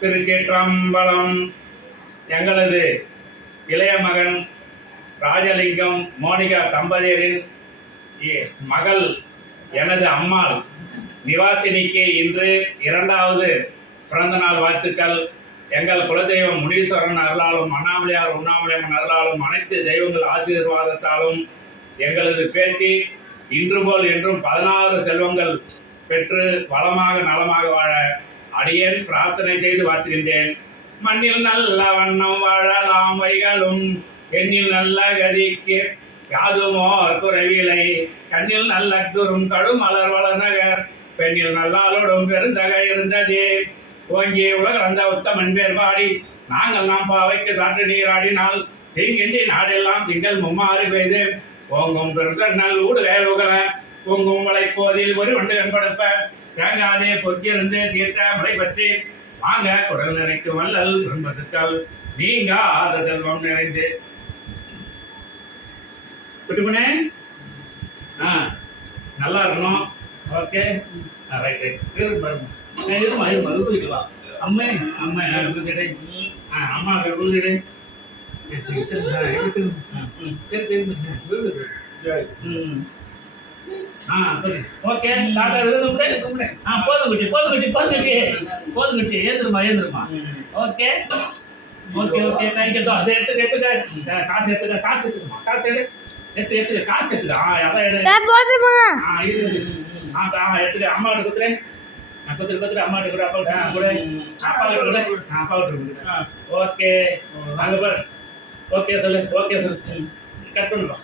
திருச்சிற்றம்பலம். எங்களது இளைய மகன் ராஜலிங்கம் மோனிகா தம்பதியரின் மகள் எனது அம்மாள் நிவாசினிக்கு இன்று 2வது பிறந்தநாள் வாழ்த்துக்கள். எங்கள் குலதெய்வம் முனீஸ்வரன் அருளாலும் அண்ணாமலையார் உண்ணாமலையம்மன் அருளாலும் அனைத்து தெய்வங்கள் ஆசீர்வாதத்தாலும் எங்களது பேத்தி இன்று போல் என்றும் 16 செல்வங்கள் பெற்று வளமாக நலமாக வாழ அடியேன் பிரார்த்தனை செய்து வாழ்த்துகின்றேன். மண்ணில் நல்ல வண்ணம் வாழலாம் வைகளும் எண்ணில் நல்ல கதிக்கு யாதுமோர் குறைவிலை கண்ணில் நல்ல துரும் கடுமலர் வளநகர் பெண்ணில் நல்லாளோடும் பெருந்தக இருந்ததே ஓங்கி உலகளந்த உத்தமன் பேர் பாடி நாங்கள் நாம் பாவைக்கு காற்று நீராடினால் தீங்கின்றி நாடெல்லாம் திங்கள் மும்மாறு பெய்து ஓங்கும் பெருங்கண்ணல் ஊடுகையல் உகல பொங்கும் வளைப்போதில் ஒரு வண்டு கண்படுப்ப தேங்காதே பொக்கியிருந்து தீர்த்த மலை பற்றி வாங்க குடல் நிறைக்கும் வல்லல் என்பதுக்கள் நீங்க ஆத செல்வம் நிறைந்து குட்டுமனே நல்லா இருக்கணும். ஓகே ரைட் ரைட் இருமா உதுவிக்கலாம் அம்மே அம்மா உதுக்கிட்டே அம்மா உதுக்கிட்டே ஓகே போதும் ஏந்துருமா ஓகே ஓகே ஓகே தேங்க்யூ. அதை எடுத்துக்க காசு எடுத்துக்க காசு எடுத்துக்கமா காசு எடுத்துக்க காசு எடுத்துக்க அதான் எடுத்துக்க அம்மா கிட்ட கொடுத்துறேன் கொடுத்துரு அம்மா கிட்ட கூட அப்பா கூட ஓகே அங்கே பாரு ஓகே சொல்லு கட் பண்ணுறோம்.